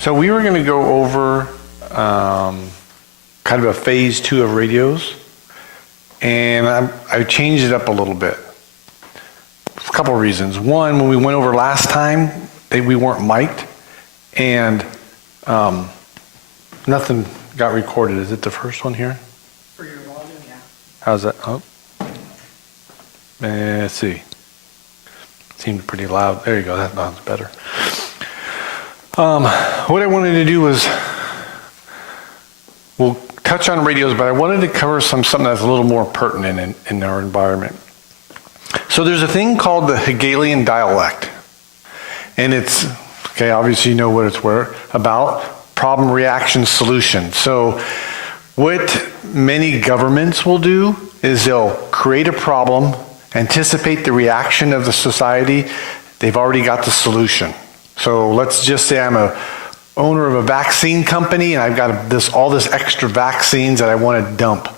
So we were going to go over kind of a phase 2 of radios, and I changed it up a little bit. A couple of reasons. One, when we went over last time, we weren't mic'd, and nothing got recorded. Is it the first one here? For your volume, yeah. How's that? Oh. Let's see. Seemed pretty loud. There you go. That sounds better. What I wanted to do was, we'll touch on radios, but I wanted to cover something that's a little more pertinent in our environment. So there's a thing called the Hegelian dialect. And it's, okay, obviously you know what it's about, problem, reaction, solution. So what many governments will do is they'll create a problem, anticipate the reaction of the society, they've already got the solution. So let's just say I'm a owner of a vaccine company and I've got all this extra vaccines that I want to dump,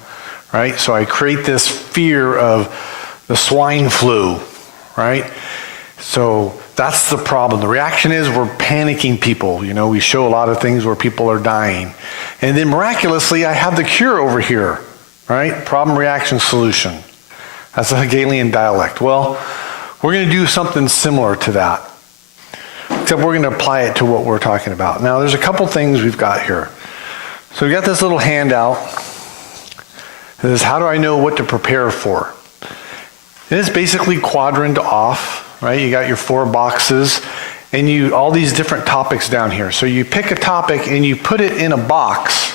right? So I create this fear of the swine flu, right? So that's the problem. The reaction is we're panicking people. You know, we show a lot of things where people are dying. And then miraculously, I have the cure over here, right? Problem, reaction, solution. That's a Hegelian dialect. Well, we're going to do something similar to that, except we're going to apply it to what we're talking about. Now, there's a couple things we've got here. So we got this little handout. It says, how do I know what to prepare for? It is basically quadrant off, right? You got your 4 boxes, and all these different topics down here. So you pick a topic and you put it in a box,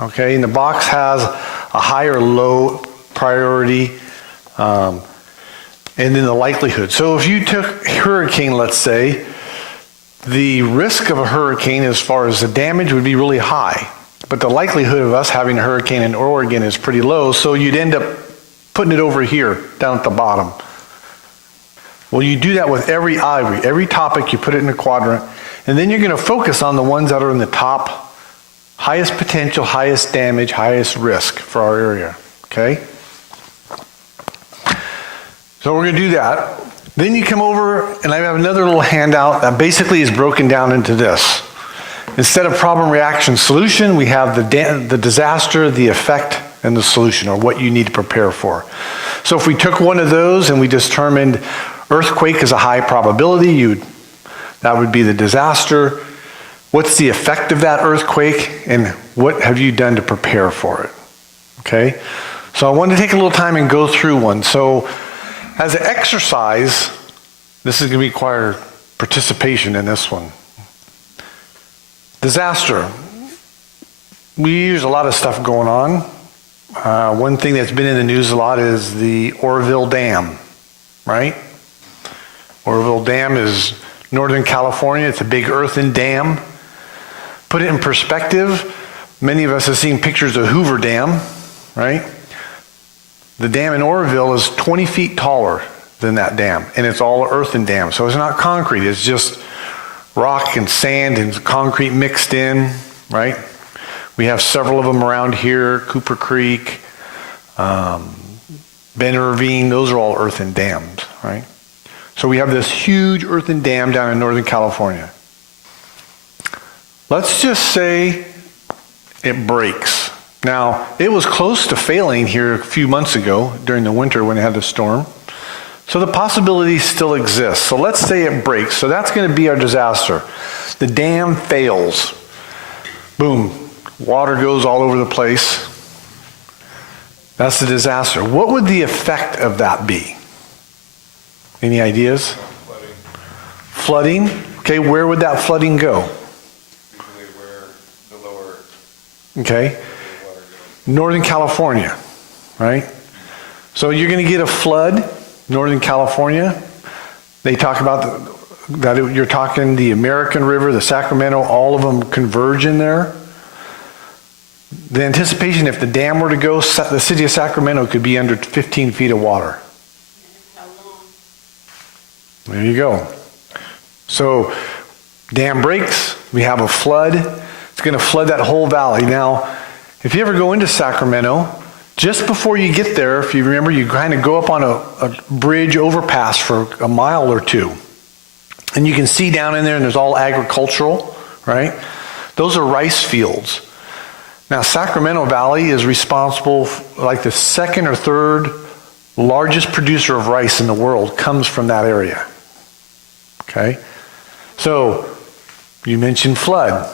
okay? And the box has a high or low priority, and then the likelihood. So if you took hurricane, let's say, the risk of a hurricane as far as the damage would be really high, but the likelihood of us having a hurricane in Oregon is pretty low, so you'd end up putting it over here, down at the bottom. Well, you do that with every topic, you put it in a quadrant, and then you're going to focus on the ones that are in the top, highest potential, highest damage, highest risk for our area, okay? So we're going to do that. Then you come over, and I have another little handout that basically is broken down into this. Instead of problem, reaction, solution, we have the disaster, the effect, and the solution, or what you need to prepare for. So if we took one of those and we determined earthquake is a high probability, that would be the disaster. What's the effect of that earthquake, and what have you done to prepare for it? Okay? So I wanted to take a little time and go through one. So as an exercise, this is going to require participation in this one. Disaster. We use a lot of stuff going on. One thing that's been in the news a lot is the Oroville Dam, right? Oroville Dam is Northern California. It's a big earthen dam. Put it in perspective, many of us have seen pictures of Hoover Dam, right? The dam in Oroville is 20 feet taller than that dam, and it's all earthen dam. So it's not concrete, it's just rock and sand and concrete mixed in, right? We have several of them around here, Cooper Creek, Ben Ravine, those are all earthen dams, right? So we have this huge earthen dam down in Northern California. Let's just say it breaks. Now, it was close to failing here a few months ago during the winter when it had the storm. So the possibility still exists. So let's say it breaks. So that's going to be our disaster. The dam fails. Boom. Water goes all over the place. That's the disaster. What would the effect of that be? Any ideas? Flooding. Okay, where would that flooding go? Usually where the lower. Okay. Northern California, right? So you're going to get a flood, Northern California. They talk about you're talking the American River, the Sacramento, all of them converge in there. The anticipation, if the dam were to go, the city of Sacramento could be under 15 feet of water. How long? There you go. So, dam breaks, we have a flood. It's going to flood that whole valley. Now, if you ever go into Sacramento, just before you get there, if you remember, you kind of go up on a bridge overpass for a mile or two. And you can see down in there, and there's all agricultural, right? Those are rice fields. Now, Sacramento Valley is responsible, like the second or third largest producer of rice in the world comes from that area. Okay? So, you mentioned flood.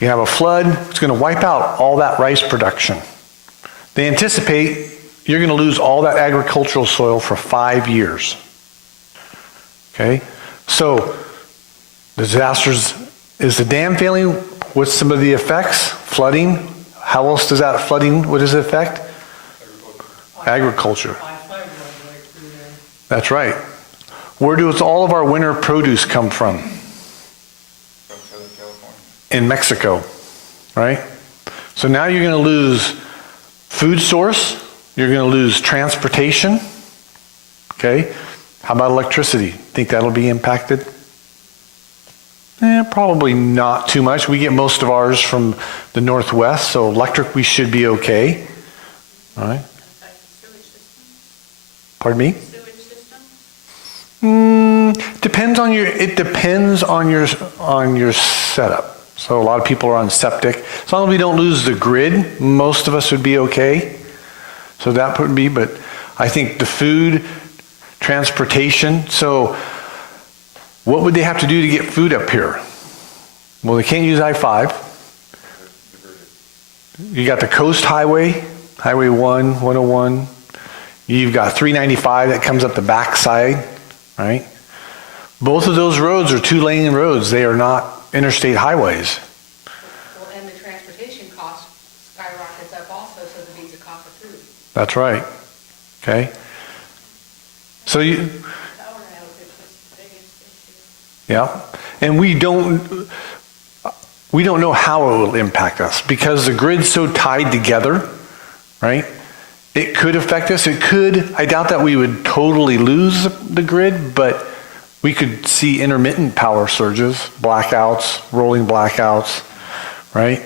You have a flood, it's going to wipe out all that rice production. They anticipate you're going to lose all that agricultural soil for 5 years. Okay? So, disasters, is the dam failing? What's some of the effects? Flooding. How else does that flooding, what does it affect? Agriculture. I-5 runs right through there. That's right. Where does all of our winter produce come from? From Southern California. In Mexico, right? So now you're going to lose food source, you're going to lose transportation, okay? How about electricity? Think that'll be impacted? Probably not too much. We get most of ours from the Northwest, so electric we should be okay. All right. Affect the sewage system? Pardon me? Sewage system? It depends on your setup. So a lot of people are on septic. As long as we don't lose the grid, most of us would be okay. So that would be, but I think the food, transportation, so what would they have to do to get food up here? Well, they can't use I-5. You got the Coast Highway, Highway 1, 101. You've got 395 that comes up the backside, right? Both of those roads are 2-lane roads. They are not interstate highways. Well, and the transportation cost skyrockets up also, so that means the cost of food. That's right. Okay? So you, Power outage is the biggest issue. yeah. And we don't know how it will impact us because the grid's so tied together, right? It could affect us. It could, I doubt that we would totally lose the grid, but we could see intermittent power surges, blackouts, rolling blackouts, right?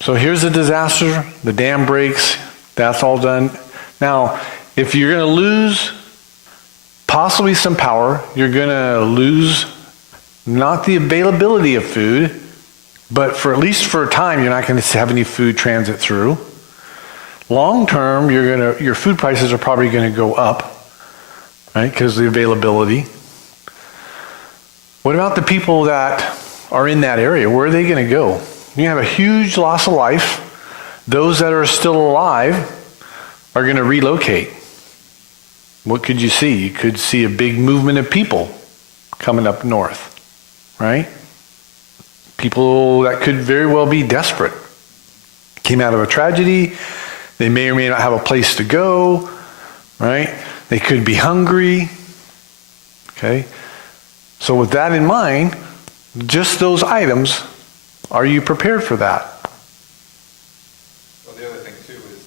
So here's a disaster. The dam breaks. That's all done. Now, if you're going to lose possibly some power, you're going to lose not the availability of food, but for at least for a time, you're not going to have any food transit through. Long term, your food prices are probably going to go up, right? Because of the availability. What about the people that are in that area? Where are they going to go? You have a huge loss of life. Those that are still alive are going to relocate. What could you see? You could see a big movement of people coming up north, right? People that could very well be desperate. Came out of a tragedy. They may or may not have a place to go, right? They could be hungry, okay? So with that in mind, just those items, are you prepared for that? Well, the other thing too is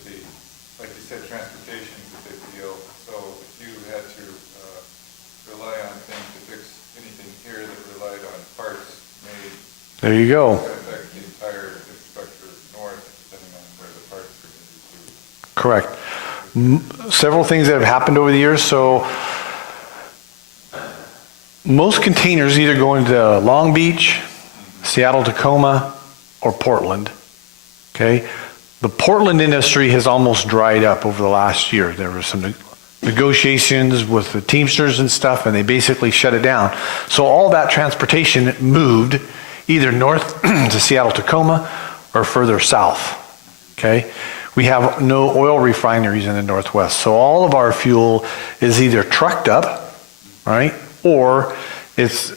like you said, transportation is a big deal. So if you had to rely on things to fix anything here that relied on parts made, There you go. that affect the entire infrastructure north, depending on where the parts are going to be. Correct. Several things that have happened over the years. So most containers either go into Long Beach, Seattle, Tacoma, or Portland. Okay? The Portland industry has almost dried up over the last year. There were some negotiations with the Teamsters and stuff, and they basically shut it down. So all that transportation moved either north to Seattle, Tacoma, or further south. Okay? We have no oil refineries in the Northwest. So all of our fuel is either trucked up, right, or it's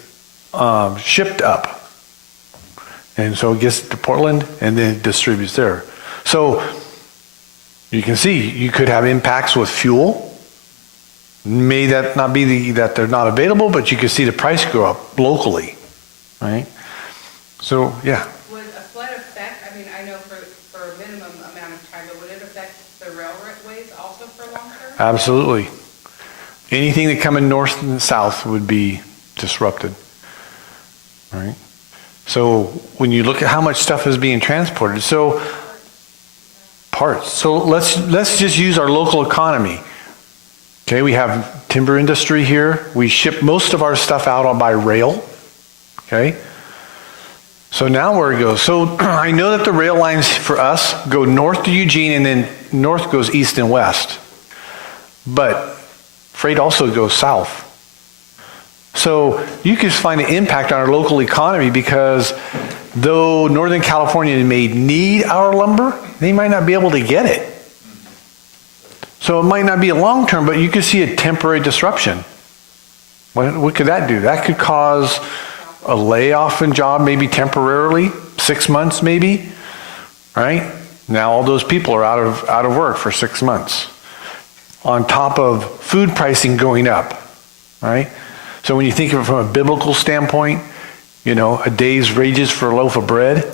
shipped up. And so it gets to Portland and then it distributes there. So you can see you could have impacts with fuel. May that not be that they're not available, but you can see the price go up locally, right? So, yeah. Would a flood affect, I mean, I know for a minimum amount of time, but would it affect the railways also for long term? Absolutely. Anything that come in north and south would be disrupted, right? So when you look at how much stuff is being transported, parts. So let's just use our local economy. Okay, we have timber industry here. We ship most of our stuff out by rail. Okay. So now where it goes. So I know that the rail lines for us go north to Eugene and then north goes east and west. But freight also goes south. So you can find an impact on our local economy because though Northern California may need our lumber, they might not be able to get it. So it might not be a long term, but you could see a temporary disruption. What could that do? That could cause a layoff in job, maybe temporarily, 6 months maybe, right? Now all those people are out of work for 6 months. On top of food pricing going up, right? So when you think of it from a biblical standpoint, you know, a day's wages for a loaf of bread,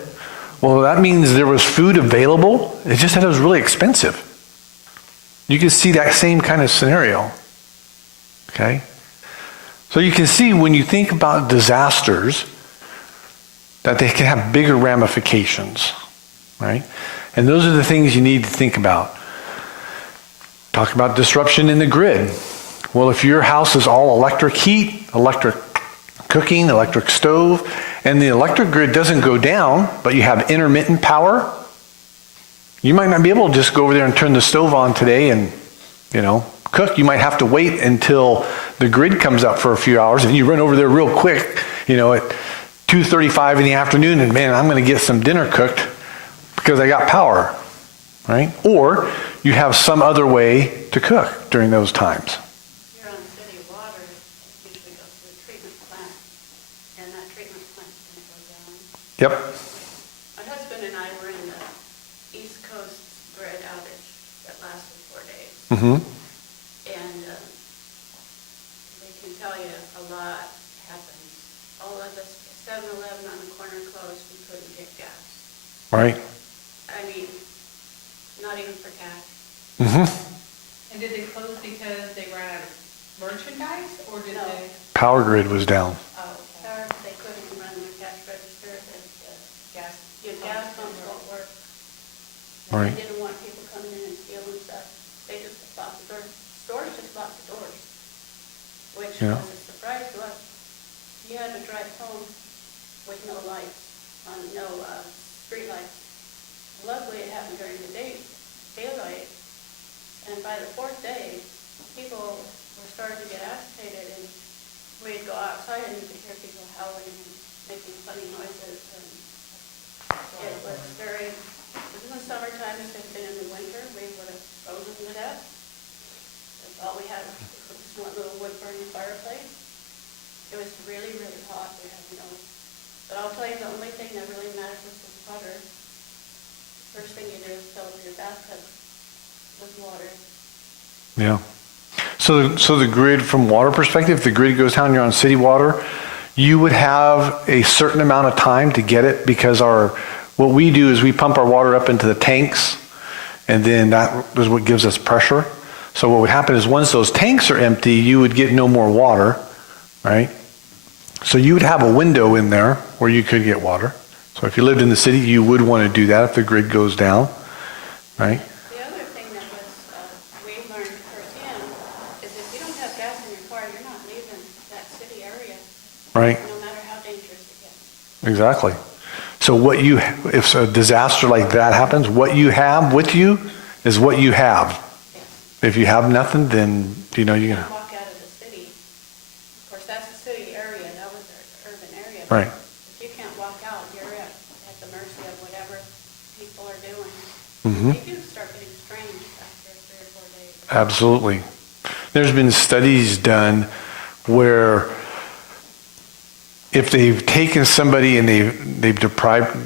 well, that means there was food available. It just that it was really expensive. You can see that same kind of scenario, okay? So you can see when you think about disasters that they can have bigger ramifications, right? And those are the things you need to think about. Talk about disruption in the grid. Well, if your house is all electric heat, electric cooking, electric stove, and the electric grid doesn't go down, but you have intermittent power, you might not be able to just go over there and turn the stove on today and, you know, cook. You might have to wait until the grid comes up for a few hours and you run over there real quick, you know, at 2:35 in the afternoon and man, I'm going to get some dinner cooked because I got power, right? Or you have some other way to cook during those times. Here on city water, it usually goes to the treatment plant, and that treatment plant's going to go down. Yep. My husband and I were in the East Coast grid outage that lasted 4 days. Mm-hmm. And they can tell you a lot happens. All of the 7-Eleven on the corner closed, we couldn't get gas. Right. I mean, not even for cash. Mm-hmm. And did they close because they ran out of merchandise, or did No. they? Power grid was down. Oh, Or they couldn't run the cash register, and gas. your gas pumps won't work. Right. They didn't want people coming in and stealing stuff. They just locked the doors. Stores just locked the doors, which Yeah. was a surprise to us. You had to drive home with no lights, no street lights. Luckily, it happened during the daylight, and by the 4th day, people were starting to get agitated, and we'd go outside and you could hear people howling and making funny noises, and it was very, it was in the summertime, if it had been in the winter, we would have frozen to death. That's all we had, was this one little wood burning fireplace. It was really, really hot, we had but I'll tell you, the only thing that really matters is the water. First thing you do is fill your bathtub with water. Yeah. So the grid, from water perspective, if the grid goes down, you're on city water, you would have a certain amount of time to get it because what we do is we pump our water up into the tanks, and then that is what gives us pressure. So what would happen is once those tanks are empty, you would get no more water, right? So you would have a window in there where you could get water. So if you lived in the city, you would want to do that if the grid goes down, right? The other thing that we learned firsthand is if you don't have gas in your car, you're not leaving that city area. Right. No matter how dangerous it gets. Exactly. So if a disaster like that happens, what you have with you is what you have. Yes. If you have nothing, then, you're You going can't to. walk out of the city. Of course, that's a city area, that was our urban area. Right. If you can't walk out, you're at the mercy of whatever people are doing. Mhm. You do start getting strange after 3 or 4 days. Absolutely. There's been studies done where if they've taken somebody and they've deprived,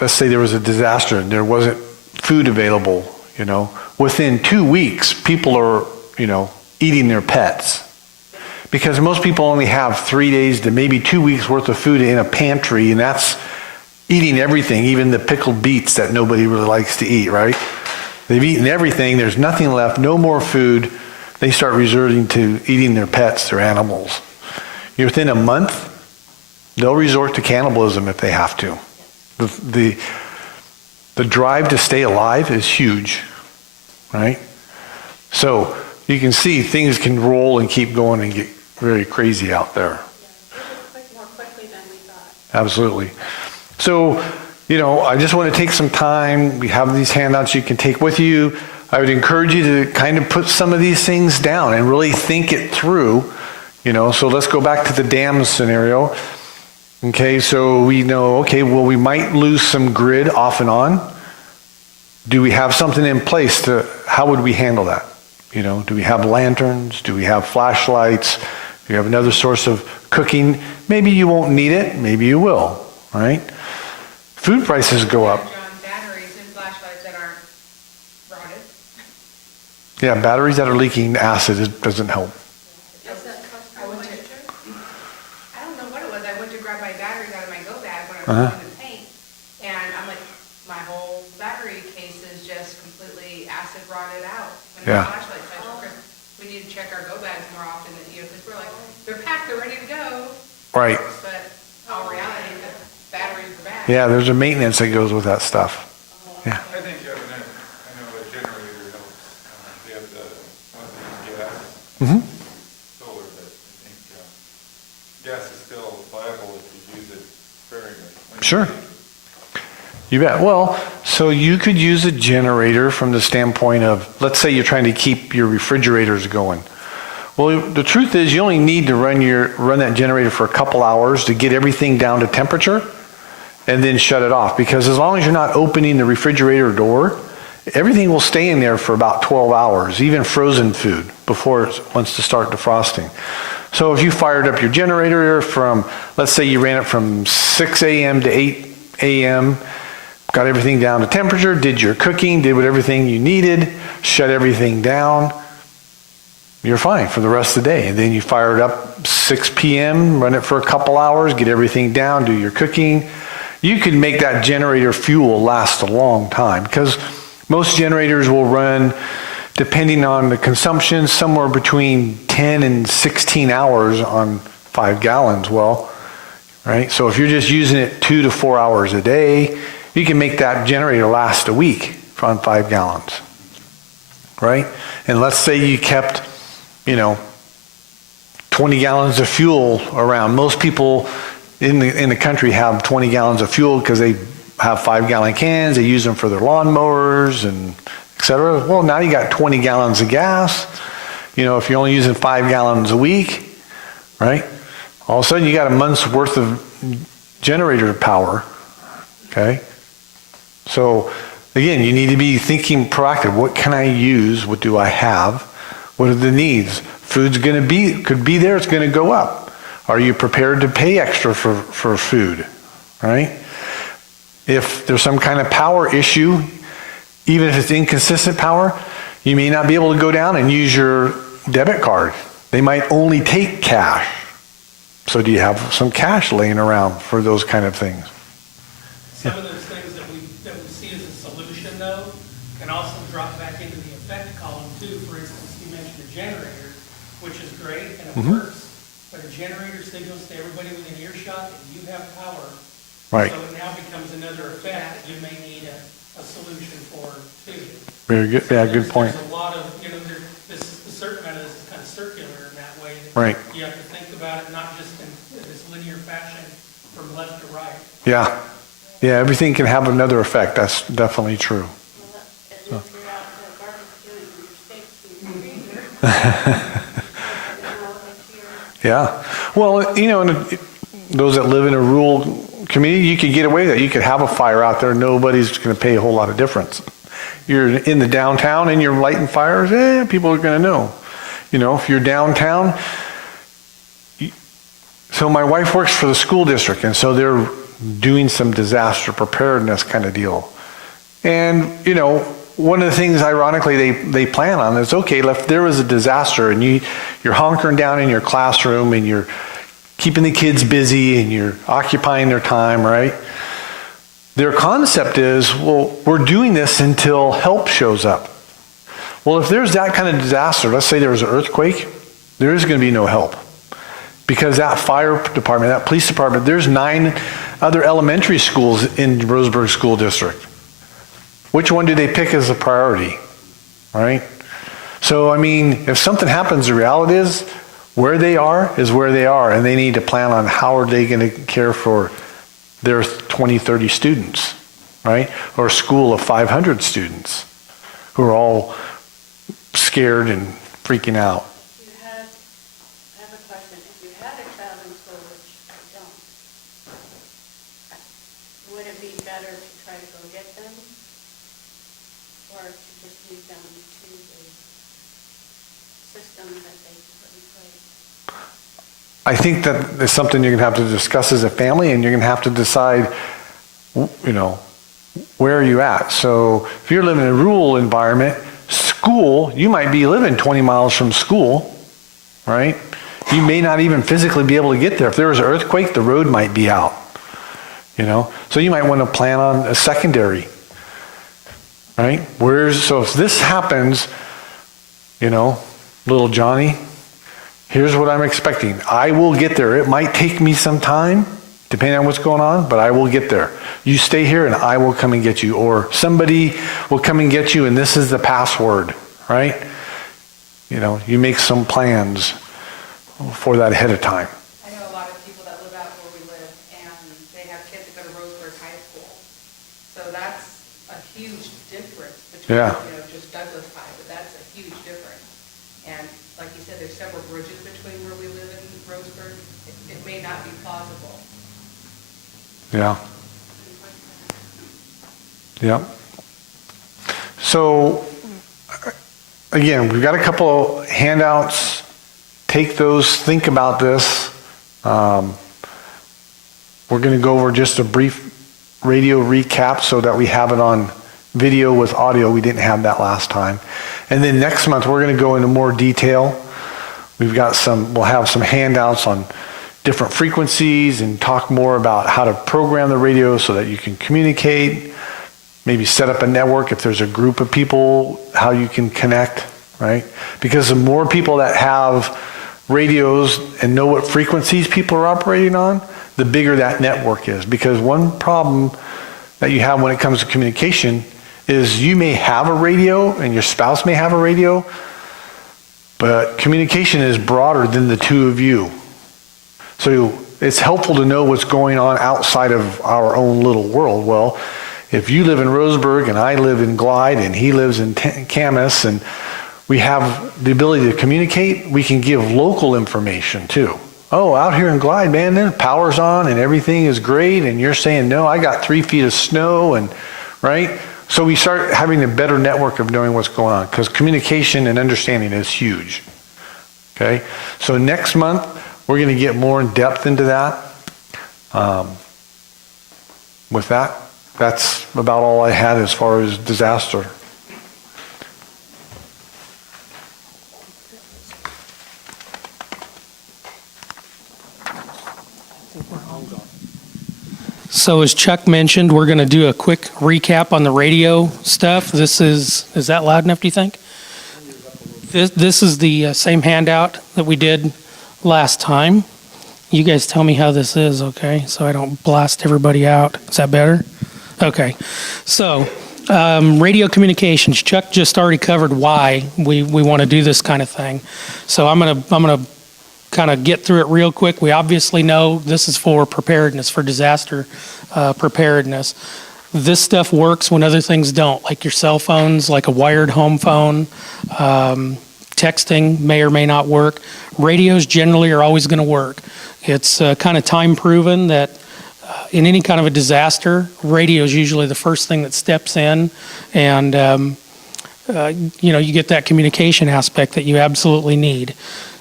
let's say there was a disaster and there wasn't food available, within 2 weeks, people are, eating their pets. Because most people only have 3 days to maybe 2 weeks worth of food in a pantry, and that's eating everything, even the pickled beets that nobody really likes to eat, right? They've eaten everything, there's nothing left, no more food. They start resorting to eating their pets, their animals. Within a month, they'll resort to cannibalism if they have to. The drive to stay alive is huge, right? So, you can see things can roll and keep going and get very crazy out there. Yeah, it was more quickly than we thought. Absolutely. So, I just want to take some time. We have these handouts you can take with you. I would encourage you to kind of put some of these things down and really think it through. So let's go back to the dam scenario. Okay, so we know, okay, well, we might lose some grid off and on. Do we have something in place how would we handle that? Do we have lanterns? Do we have flashlights? Do you have another source of cooking? Maybe you won't need it. Maybe you will, right? Food prices go up. John, batteries and flashlights that aren't rotted. Yeah, batteries that are leaking acid doesn't help. Does that cost I more went to- electric? I don't know what it was. I went to grab my batteries out of my go bag when I was Uh-huh. doing the paint, and I'm like, my whole battery case is just completely acid rotted out. And Yeah. my flashlights, I told Chris, we need to check our go bags more often, because we're like, they're packed, they're ready to go, Right. but all reality, the batteries are bad. Yeah, there's a maintenance that goes with that stuff. Yeah. I think having I know a generator helps. They have one of these gas, Mm-hmm. solar, but I think gas is still viable if you use it sparingly. When you Sure. need it. You bet. Well, so you could use a generator from the standpoint of, let's say you're trying to keep your refrigerators going. Well, the truth is you only need to run that generator for a couple hours to get everything down to temperature and then shut it off. Because as long as you're not opening the refrigerator door, everything will stay in there for about 12 hours, even frozen food, before it wants to start defrosting. So if you fired up your generator from, let's say you ran it from 6 a.m. to 8 a.m., got everything down to temperature, did your cooking, did everything you needed, shut everything down, you're fine for the rest of the day. And then you fire it up 6 p.m., run it for a couple hours, get everything down, do your cooking. You can make that generator fuel last a long time, because most generators will run, depending on the consumption, somewhere between 10 and 16 hours on 5 gallons. Well, right? So if you're just using it 2 to 4 hours a day, you can make that generator last a week on 5 gallons, right? And let's say you kept, 20 gallons of fuel around. Most people in the country have 20 gallons of fuel because they have 5-gallon cans. They use them for their lawnmowers and et cetera. Well, now you got 20 gallons of gas. If you're only using 5 gallons a week, right? All of a sudden you got a month's worth of generator power, okay? So again, you need to be thinking proactive. What can I use? What do I have? What are the needs? Food's could be there, it's going to go up. Are you prepared to pay extra for food, right? If there's some kind of power issue, even if it's inconsistent power, you may not be able to go down and use your debit card. They might only take cash. So do you have some cash laying around for those kind of things? Some of those things that we see as a solution, though, can also drop back into the effect column, too. For instance, you mentioned a generator, which is great, and it works. But a generator signals to everybody within earshot that you have power. Right. So it now becomes another effect that you may need a solution for, too. Very good. Yeah, good point. There's a lot of, a certain amount of this is kind of circular in that way. That Right. You have to think about it not just in this linear fashion from left to right. Yeah. Yeah, everything can have another effect. That's definitely true. Well, and if you're out barbecuing your steaks in your freezer, if you're, Yeah. Well, and those that live in a rural community, you could get away with that. You could have a fire out there. Nobody's going to pay a whole lot of difference. You're in the downtown and you're lighting fires, people are going to know. If you're downtown. So my wife works for the school district, and so they're doing some disaster preparedness kind of deal. And, one of the things, ironically, they plan on is, okay, if there was a disaster and you're hunkering down in your classroom and you're keeping the kids busy and you're occupying their time, right? Their concept is, well, we're doing this until help shows up. Well, if there's that kind of disaster, let's say there was an earthquake, there is going to be no help. Because that fire department, that police department, there's 9 other elementary schools in Roseburg School District. Which one do they pick as a priority? All right? So, I mean, if something happens, the reality is where they are is where they are, and they need to plan on how are they going to care for their 20, 30 students, right? Or a school of 500 students who are all scared and freaking out. I have a question. If you had a child in school, which I don't, would it be better to try to go get them? Or to just leave them to the system that they put in place? I think that is something you're going to have to discuss as a family, and you're going to have to decide, you know, where are you at? So if you're living in a rural environment, school, you might be living 20 miles from school, right? You may not even physically be able to get there. If there was an earthquake, the road might be out, you know? So you might want to plan on a secondary, right? So if this happens, you know, little Johnny, here's what I'm expecting. I will get there. It might take me some time, depending on what's going on, but I will get there. You stay here and I will come and get you. Or somebody will come and get you and this is the password, right? You know, you make some plans for that ahead of time. I know a lot of people that live out where we live, and they have kids that go to Roseburg High School. So that's a huge difference between, Yeah. you know, just Douglas High, but that's a huge difference. And like you said, there's several bridges between where we live and Roseburg. It may not be plausible. Yeah. Yeah. So, again, we've got a couple of handouts. Take those, think about this. We're going to go over just a brief radio recap so that we have it on video with audio. We didn't have that last time. And then next month, we're going to go into more detail. We'll have some handouts on different frequencies and talk more about how to program the radio so that you can communicate, maybe set up a network if there's a group of people, how you can connect, right? Because the more people that have radios and know what frequencies people are operating on, the bigger that network is. Because one problem that you have when it comes to communication is you may have a radio and your spouse may have a radio, but communication is broader than the two of you. So it's helpful to know what's going on outside of our own little world. Well, if you live in Roseburg and I live in Glide and he lives in Camas and we have the ability to communicate, we can give local information too. Oh, out here in Glide, man, the power's on and everything is great. And you're saying, no, I got 3 feet of snow and, right? So we start having a better network of knowing what's going on because communication and understanding is huge. Okay? So next month, we're going to get more in depth into that. With that, that's about all I had as far as disaster. So as Chuck mentioned, we're going to do a quick recap on the radio stuff. Is that loud enough, do you think? This is the same handout that we did last time. You guys tell me how this is, okay? So I don't blast everybody out. Is that better? Okay. So radio communications. Chuck just already covered why we want to do this kind of thing. So I'm gonna kind of get through it real quick. We obviously know this is for preparedness, for disaster preparedness. This stuff works when other things don't, like your cell phones, like a wired home phone. Texting may or may not work. Radios generally are always going to work. It's kind of time proven that in any kind of a disaster, radio is usually the first thing that steps in, and you get that communication aspect that you absolutely need.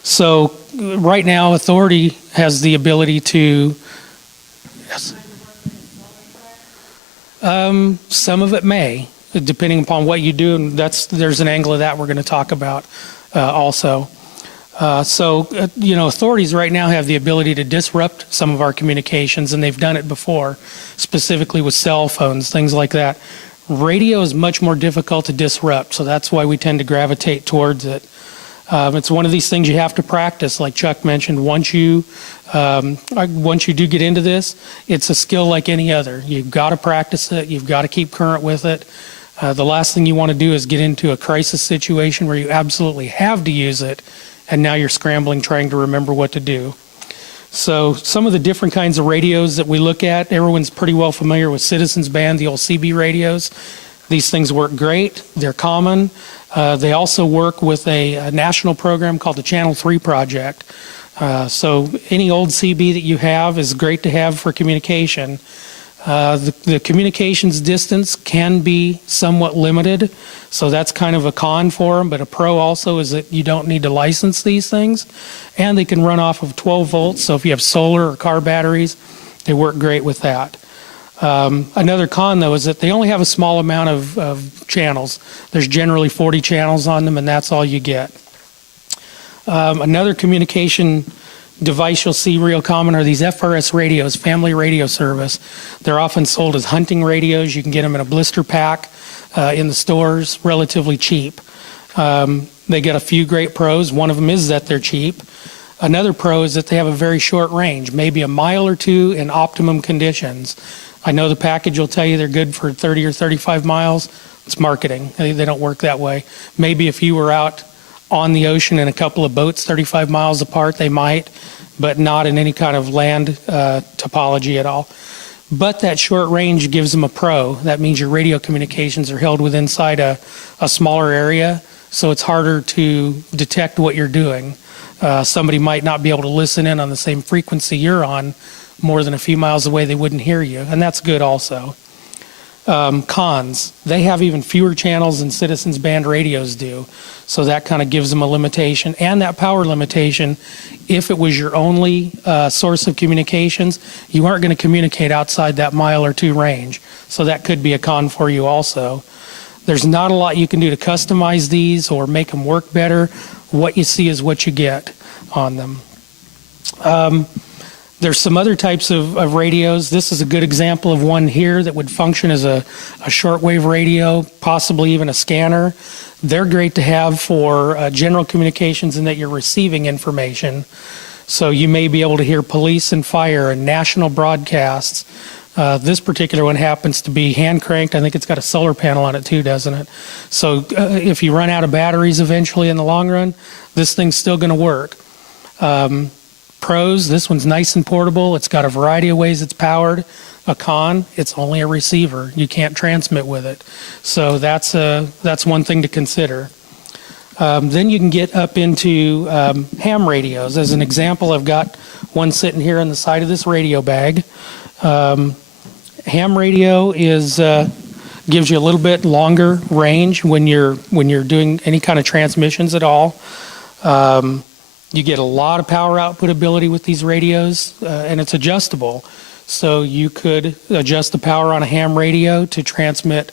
So right now, authority has the ability to. Yes. Some of it may, depending upon what you do, and there's an angle of that we're going to talk about also. Authorities right now have the ability to disrupt some of our communications, and they've done it before, specifically with cell phones, things like that. Radio is much more difficult to disrupt, so that's why we tend to gravitate towards it. It's one of these things you have to practice, like Chuck mentioned. Once you do get into this, it's a skill like any other. You've got to practice it. You've got to keep current with it. The last thing you want to do is get into a crisis situation where you absolutely have to use it, and now you're scrambling trying to remember what to do. So some of the different kinds of radios that we look at, everyone's pretty well familiar with Citizens Band, the old CB radios. These things work great. They're common. They also work with a national program called the Channel 3 Project. So any old CB that you have is great to have for communication. The communications distance can be somewhat limited, so that's kind of a con for them, but a pro also is that you don't need to license these things, and they can run off of 12 volts, so if you have solar or car batteries, they work great with that. Another con, though, is that they only have a small amount of channels. There's generally 40 channels on them, and that's all you get. Another communication device you'll see real common are these FRS radios, Family Radio Service. They're often sold as hunting radios. You can get them in a blister pack in the stores, relatively cheap. They get a few great pros. One of them is that they're cheap. Another pro is that they have a very short range, maybe a mile or two in optimum conditions. I know the package will tell you they're good for 30 or 35 miles. It's marketing. They don't work that way. Maybe if you were out on the ocean in a couple of boats 35 miles apart, they might, but not in any kind of land topology at all. But that short range gives them a pro. That means your radio communications are held within inside a smaller area, so it's harder to detect what you're doing. Somebody might not be able to listen in on the same frequency you're on. More than a few miles away, they wouldn't hear you, and that's good also. Cons, they have even fewer channels than Citizens Band radios do, so that kind of gives them a limitation, and that power limitation. If it was your only source of communications, you aren't going to communicate outside that mile or two range, so that could be a con for you also. There's not a lot you can do to customize these or make them work better. What you see is what you get on them. There's some other types of radios. This is a good example of one here that would function as a shortwave radio, possibly even a scanner. They're great to have for general communications in that you're receiving information. So you may be able to hear police and fire and national broadcasts. This particular one happens to be hand cranked. I think it's got a solar panel on it too, doesn't it? So if you run out of batteries eventually in the long run, this thing's still going to work. Pros, this one's nice and portable. It's got a variety of ways it's powered. A con, it's only a receiver. You can't transmit with it. So that's one thing to consider. Then you can get up into ham radios. As an example, I've got one sitting here on the side of this radio bag. Ham radio gives you a little bit longer range when you're doing any kind of transmissions at all. You get a lot of power output ability with these radios, and it's adjustable. So you could adjust the power on a ham radio to transmit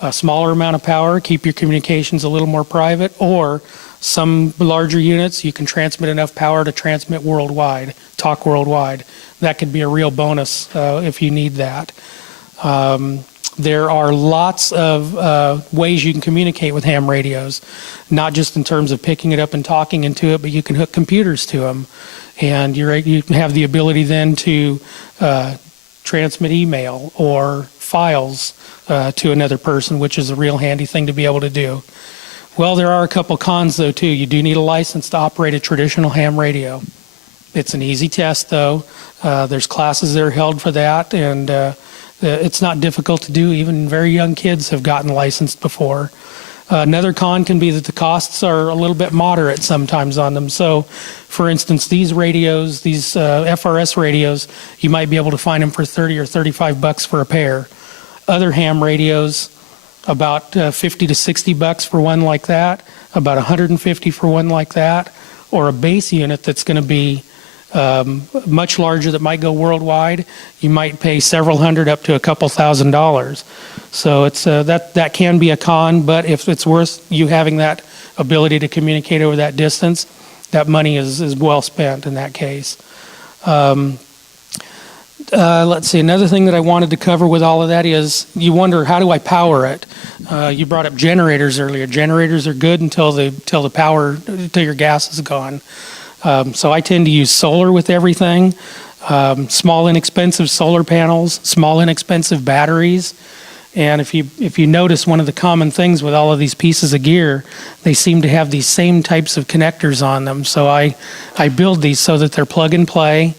a smaller amount of power, keep your communications a little more private, or some larger units, you can transmit enough power to transmit worldwide, talk worldwide. That could be a real bonus if you need that. There are lots of ways you can communicate with ham radios, not just in terms of picking it up and talking into it, but you can hook computers to them. And you have the ability then to transmit email or files to another person, which is a real handy thing to be able to do. Well, there are a couple cons, though, too. You do need a license to operate a traditional ham radio. It's an easy test, though. There's classes that are held for that, and it's not difficult to do. Even very young kids have gotten licensed before. Another con can be that the costs are a little bit moderate sometimes on them. So, for instance, these radios, these FRS radios, you might be able to find them for $30 or $35 for a pair. Other ham radios, about $50 to $60 for one like that, about $150 for one like that, or a base unit that's going to be much larger that might go worldwide. You might pay several hundred up to a couple $1,000s. So it's that can be a con, but if it's worth you having that ability to communicate over that distance, that money is well spent in that case. Let's see, another thing that I wanted to cover with all of that is you wonder, how do I power it? You brought up generators earlier. Generators are good until your gas is gone. So I tend to use solar with everything. Small, inexpensive solar panels, small, inexpensive batteries. And if you notice, one of the common things with all of these pieces of gear, they seem to have these same types of connectors on them. So I build these so that they're plug and play.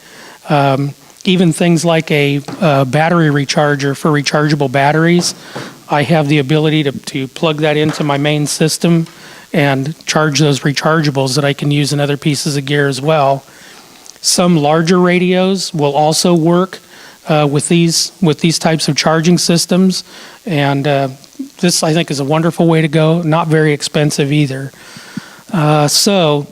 Even things like a battery recharger for rechargeable batteries, I have the ability to plug that into my main system and charge those rechargeables that I can use in other pieces of gear as well. Some larger radios will also work with these types of charging systems, and this I think is a wonderful way to go. Not very expensive either. So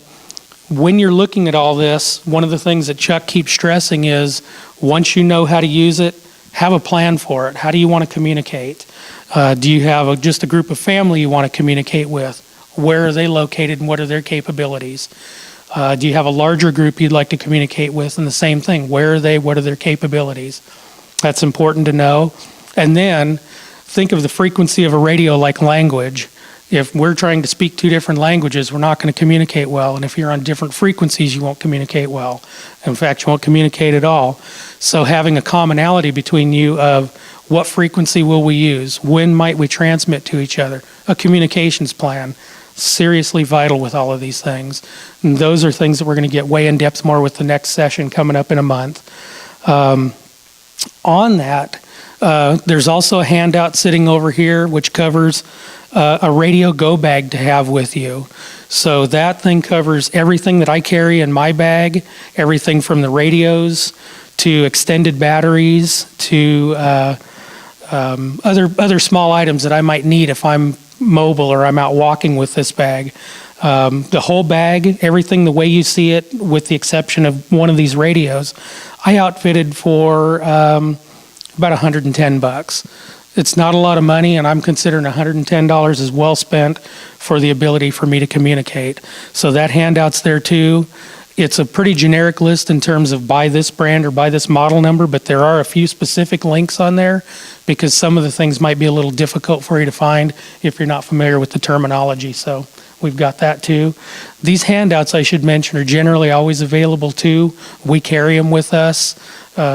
when you're looking at all this, one of the things that Chuck keeps stressing is once you know how to use it, have a plan for it. How do you want to communicate? Do you have just a group of family you want to communicate with? Where are they located and what are their capabilities? Do you have a larger group you'd like to communicate with? And the same thing, where are they? What are their capabilities? That's important to know. And then think of the frequency of a radio like language. If we're trying to speak two different languages, we're not going to communicate well. And if you're on different frequencies, you won't communicate well. In fact, you won't communicate at all. So having a commonality between you of what frequency will we use? When might we transmit to each other? A communications plan. Seriously vital with all of these things. And those are things that we're going to get way in depth more with the next session coming up in a month. On that, there's also a handout sitting over here which covers a radio go bag to have with you. So that thing covers everything that I carry in my bag, everything from the radios to extended batteries to other small items that I might need if I'm mobile or I'm out walking with this bag. The whole bag, everything the way you see it, with the exception of one of these radios, I outfitted for about $110. It's not a lot of money, and I'm considering $110 is well spent for the ability for me to communicate. So that handout's there too. It's a pretty generic list in terms of buy this brand or buy this model number, but there are a few specific links on there because some of the things might be a little difficult for you to find if you're not familiar with the terminology. So we've got that too. These handouts, I should mention, are generally always available too. We carry them with us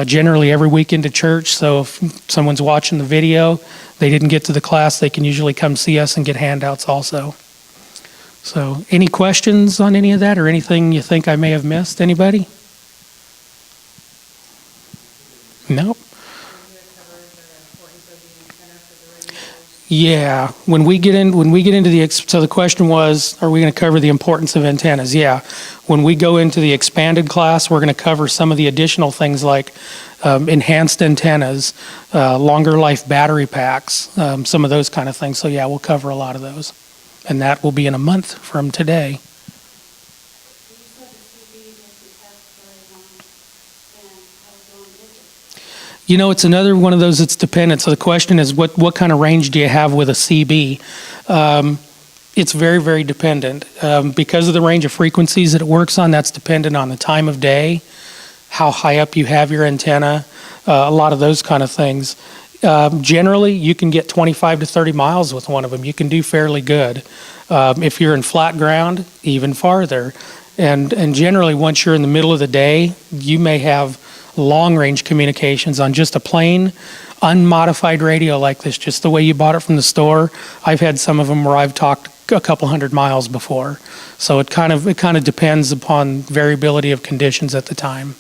generally every week into church. So if someone's watching the video, they didn't get to the class, they can usually come see us and get handouts also. So any questions on any of that or anything you think I may have missed? Anybody? Nope. Yeah, when we get into so the question was, are we going to cover the importance of antennas? Yeah, when we go into the expanded class, we're going to cover some of the additional things like enhanced antennas, longer life battery packs, some of those kind of things. So yeah, we'll cover a lot of those, and that will be in a month from today. You know, it's another one of those that's dependent. So the question is, what kind of range do you have with a CB? It's very, very dependent. Because of the range of frequencies that it works on, that's dependent on the time of day, how high up you have your antenna, a lot of those kind of things. Generally, you can get 25 to 30 miles with one of them. You can do fairly good. If you're in flat ground, even farther. And generally, once you're in the middle of the day, you may have long-range communications on just a plain, unmodified radio like this, just the way you bought it from the store. I've had some of them where I've talked a couple hundred miles before. So it kind of depends upon variability of conditions at the time.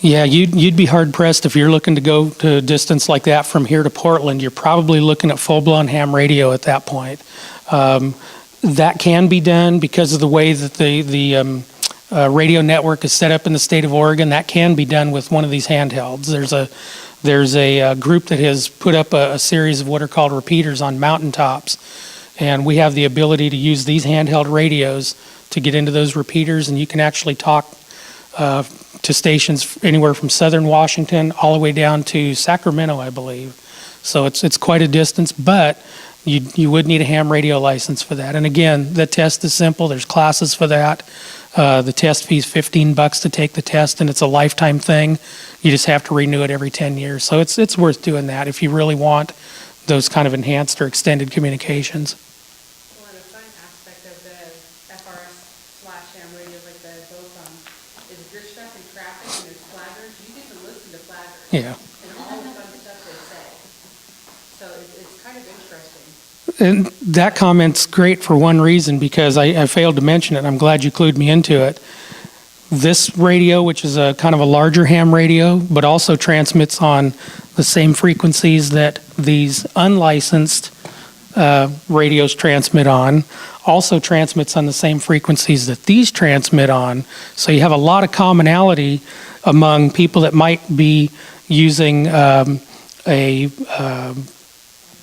Yeah, you'd be hard pressed if you're looking to go to a distance like that from here to Portland. You're probably looking at full-blown ham radio at that point. That can be done because of the way that the radio network is set up in the state of Oregon. That can be done with one of these handhelds. There's a group that has put up a series of what are called repeaters on mountaintops, and we have the ability to use these handheld radios to get into those repeaters, and you can actually talk to stations anywhere from southern Washington all the way down to Sacramento, I believe. So it's quite a distance, but you would need a ham radio license for that. And again, the test is simple. There's classes for that. The test fee is $15 to take the test, and it's a lifetime thing. You just have to renew it every 10 years. So it's worth doing that if you really want those kind of enhanced or extended communications. Yeah. and all the fun stuff they say. So it's kind of interesting. And that comment's great for one reason, because I failed to mention it. I'm glad you clued me into it. This radio, which is a kind of a larger ham radio, but also transmits on the same frequencies that these unlicensed radios transmit on, also transmits on the same frequencies that these transmit on. So you have a lot of commonality among people that might be using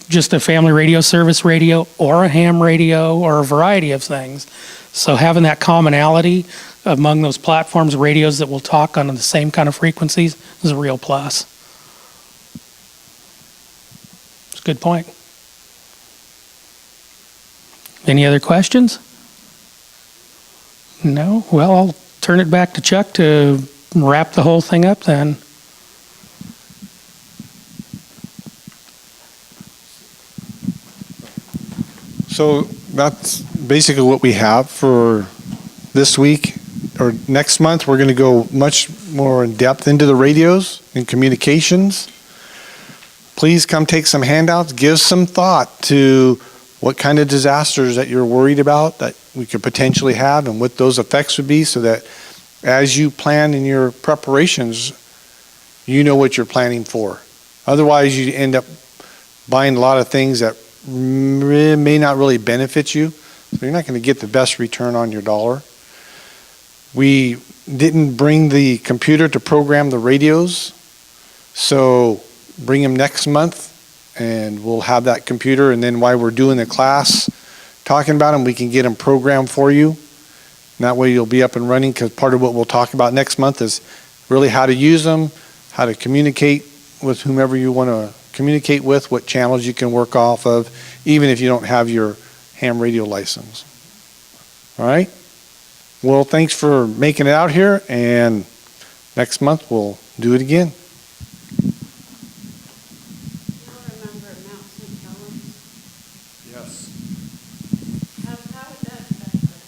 just a family radio service radio or a ham radio or a variety of things. So having that commonality among those platforms, radios that will talk on the same kind of frequencies, is a real plus. It's a good point. Any other questions? No? Well, I'll turn it back to Chuck to wrap the whole thing up then. So that's basically what we have for this week. Or next month, we're going to go much more in depth into the radios and communications. Please come take some handouts, give some thought to what kind of disasters that you're worried about that we could potentially have and what those effects would be, so that as you plan in your preparations, you know what you're planning for. Otherwise, you end up buying a lot of things that may not really benefit you. So you're not going to get the best return on your dollar. We didn't bring the computer to program the radios, so bring them next month and we'll have that computer, and then while we're doing the class talking about them, we can get them programmed for you. And that way you'll be up and running, because part of what we'll talk about next month is really how to use them, how to communicate with whomever you want to communicate with, what channels you can work off of, even if you don't have your ham radio license. All right? Well, thanks for making it out here, and next month we'll do it again.